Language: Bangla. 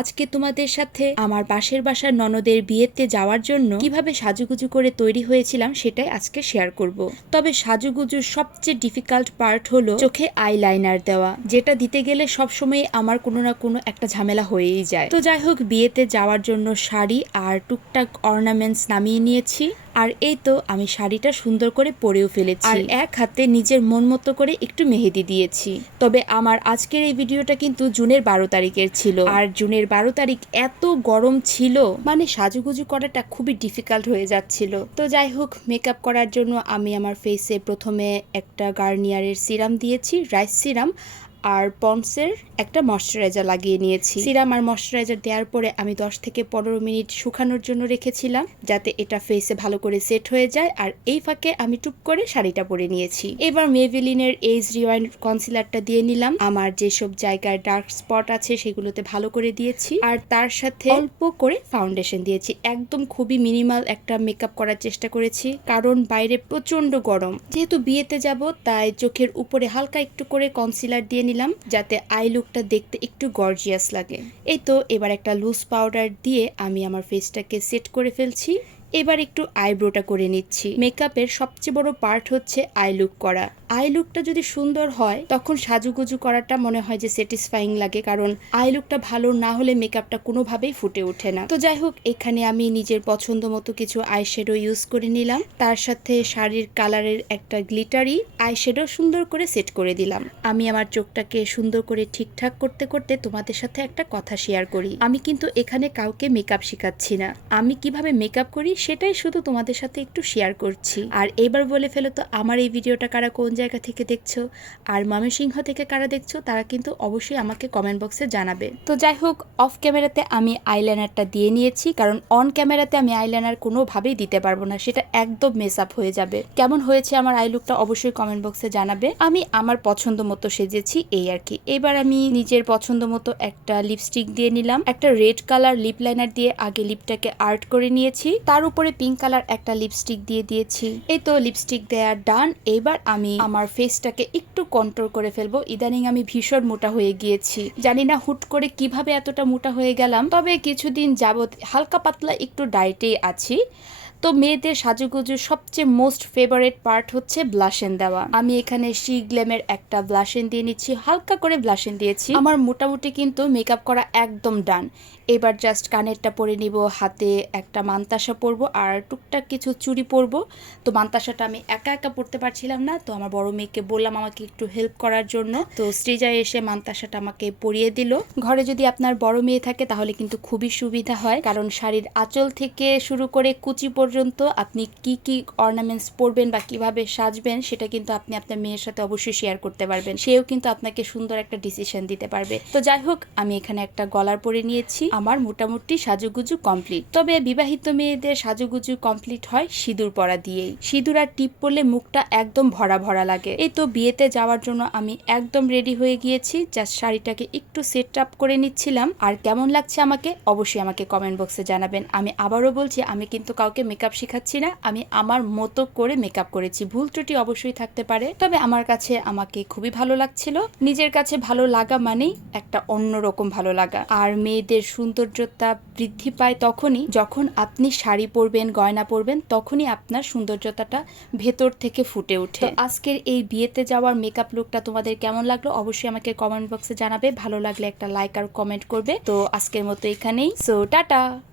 আজকে তোমাদের সাথে আমার পাশের বাসার ননদের বিয়েতে যাওয়ার জন্য কীভাবে সাজুগুজু করে তৈরি হয়েছিলাম সেটাই আজকে শেয়ার করব। তবে সাজুগুজুর সবচেয়ে ডিফিকাল্ট পার্ট হলো চোখে আইলাইনার দেওয়া, যেটা দিতে গেলে সবসময় আমার কোনো না কোনো একটা ঝামেলা হয়েই যায়। তো যাই হোক, বিয়েতে যাওয়ার জন্য শাড়ি আর টুকটাক অর্নামেন্টস নামিয়ে নিয়েছি। আর এই তো আমি শাড়িটা সুন্দর করে পরেও ফেলেছি। আর এক হাতে নিজের মন মতো করে একটু মেহেদি দিয়েছি। তবে আমার আজকের এই ভিডিওটা কিন্তু জুনের বারো তারিখের ছিল। আর জুনের বারো তারিখ এত গরম ছিল মানে সাজুগুজু করাটা খুবই ডিফিকাল্ট হয়ে যাচ্ছিল। তো যাই হোক মেকআপ করার জন্য আমি আমার ফেসে প্রথমে একটা গার্নিয়ারের সিরাম দিয়েছি রাইস সিরাম আর পন্সের একটা ময়শ্চারাইজার লাগিয়ে নিয়েছি। সিরাম আর ময়শ্চারাইজার দেওয়ার পরে আমি 10 থেকে পনেরো মিনিট শুকানোর জন্য রেখেছিলাম, যাতে এটা ফেসে ভালো করে সেট হয়ে যায়। আর এই ফাঁকে আমি টুপ করে শাড়িটা পরে নিয়েছি। এবার মেভেলিনের এইজ রিওয়াইন কনসিলারটা দিয়ে নিলাম। আমার যেসব জায়গায় ডার্ক স্পট আছে, সেগুলোতে ভালো করে দিয়েছি। আর তার সাথে অল্প করে ফাউন্ডেশন দিয়েছি। একদম খুবই মিনিমাল একটা মেকআপ করার চেষ্টা করেছি, কারণ বাইরে প্রচণ্ড গরম। যেহেতু বিয়েতে যাব, তাই চোখের উপরে হালকা একটু করে কনসিলার দিয়ে নিলাম যাতে আই লুকটা দেখতে একটু গর্জিয়াস লাগে। এই তো এবার একটা লুজ পাউডার দিয়ে আমি আমার ফেসটাকে সেট করে ফেলছি। এবার একটু আইব্রোটা করে নিচ্ছি। মেকআপের সবচেয়ে বড় পার্ট হচ্ছে আই লুক করা। আই লুকটা যদি সুন্দর হয়, তখন সাজুগুজু করাটা মনে হয় যে স্যাটিসফাইং লাগে, কারণ আই লুকটা ভালো না হলে মেকআপটা কোনোভাবেই ফুটে ওঠে না। তো যাই হোক, এখানে আমি নিজের পছন্দ মতো কিছু আই শ্যাডো ইউজ করে নিলাম। তার সাথে শাড়ির কালারের একটা গ্লিটারি আই শ্যাডো সুন্দর করে সেট করে দিলাম। আমি আমার চোখটাকে সুন্দর করে ঠিকঠাক করতে করতে তোমাদের সাথে একটা কথা শেয়ার করি। আমি কিন্তু এখানে কাউকে মেকআপ শেখাচ্ছি না। আমি কীভাবে মেকআপ করি সেটাই শুধু তোমাদের সাথে একটু শেয়ার করছি। আর এবার বলে ফেলো তো, আমার এই ভিডিওটা কারা কোন জায়গা থেকে দেখছ? আর ময়মনসিংহ থেকে কারা দেখছ? তারা কিন্তু অবশ্যই আমাকে কমেন্ট বক্সে জানাবে। তো যাই হোক অফ ক্যামেরাতে আমি আইলাইনারটা দিয়ে নিয়েছি, কারণ অন ক্যামেরাতে আমি আইলাইনার কোনোভাবেই দিতে পারব না, সেটা একদম মেস আপ হয়ে যাবে। কেমন হয়েছে আমার আই লুকটা অবশ্যই কমেন্ট বক্সে জানাবে। আমি আমার পছন্দ মতো সেজেছি এই আর কি। এবার আমি নিজের পছন্দ মতো একটা লিপস্টিক দিয়ে নিলাম। একটা রেড কালার লিপ লাইনার দিয়ে আগে লিপটাকে আর্ট করে নিয়েছি। তার উপরে পিঙ্ক কালার একটা লিপস্টিক দিয়ে দিয়েছি। এই তো লিপস্টিক দেয়া ডান এবার আমি আমার ফেসটাকে একটু কন্ট্রোল করে ফেলব। ইদানিং আমি ভীষণ মোটা হয়ে গিয়েছি। জানি না হুট করে কীভাবে এতটা মোটা হয়ে গেলাম। তবে কিছুদিন যাবত হালকা পাতলা একটু ডায়েটেই আছি। তো মেয়েদের সাজুগুজুর সবচেয়ে মোস্ট ফেভারেট পার্ট হচ্ছে ব্লাশেন দেওয়া। আমি এখানে শি গ্ল্যামের একটা ব্লাশেন দিয়ে নিচ্ছি, হালকা করে ব্লাশেন দিয়েছি। আমার মোটামুটি কিন্তু মেকআপ করা একদম ডান এবার জাস্ট কানেরটা পরে নিব, হাতে একটা মান্তাসা পরবো আর টুকটাক কিছু চুড়ি পরবো। তো মান্তাসাটা আমি একা একা পরতে পারছিলাম না, তো আমার বড় মেয়েকে বললাম আমাকে একটু হেল্প করার জন্য। তো সৃজায় এসে মান্তাসাটা আমাকে পরিয়ে দিল। ঘরে যদি আপনার বড় মেয়ে থাকে তাহলে কিন্তু খুবই সুবিধা হয়, কারণ শাড়ির আঁচল থেকে শুরু করে কুচি পর্যন্ত আপনি কি কি অর্নামেন্টস পরবেন বা কীভাবে সাজবেন, সেটা কিন্তু আপনি আপনার মেয়ের সাথে অবশ্যই শেয়ার করতে পারবেন। সেও কিন্তু আপনাকে সুন্দর একটা ডিসিশন দিতে পারবে। তো যাই হোক, আমি এখানে একটা গলার পরে নিয়েছি। আমার মোটামুটি সাজুগুজু কমপ্লিট তবে বিবাহিত মেয়েদের সাজুগুজু কমপ্লিট হয় সিঁদুর পরা দিয়েই। সিঁদুর আর টিপ পরলে মুখটা একদম ভরা ভরা লাগে। এই তো বিয়েতে যাওয়ার জন্য আমি একদম রেডি হয়ে গিয়েছি। জাস্ট শাড়িটাকে একটু সেট আপ করে নিচ্ছিলাম। আর কেমন লাগছে আমাকে, অবশ্যই আমাকে কমেন্ট বক্সে জানাবেন। আমি আবারও বলছি, আমি কিন্তু কাউকে মেকআপ শেখাচ্ছি না, আমি আমার মতো করে মেকআপ করেছি। ভুল ত্রুটি অবশ্যই থাকতে পারে, তবে আমার কাছে আমাকে খুবই ভালো লাগছিল। নিজের কাছে ভালো লাগা মানেই একটা অন্যরকম ভালো লাগা। আর মেয়েদের সৌন্দর্যতা বৃদ্ধি পায় তখনই যখন আপনি শাড়ি পরবেন, গয়না পরবেন, তখনই আপনার সৌন্দর্যতাটা ভেতর থেকে ফুটে ওঠে। আজকের এই বিয়েতে যাওয়ার মেকআপ লুকটা তোমাদের কেমন লাগল? অবশ্যই আমাকে কমেন্ট বক্সে জানাবে। ভালো লাগলে একটা লাইক আর কমেন্ট করবে। তো আজকের মতো এখানেই। So tata!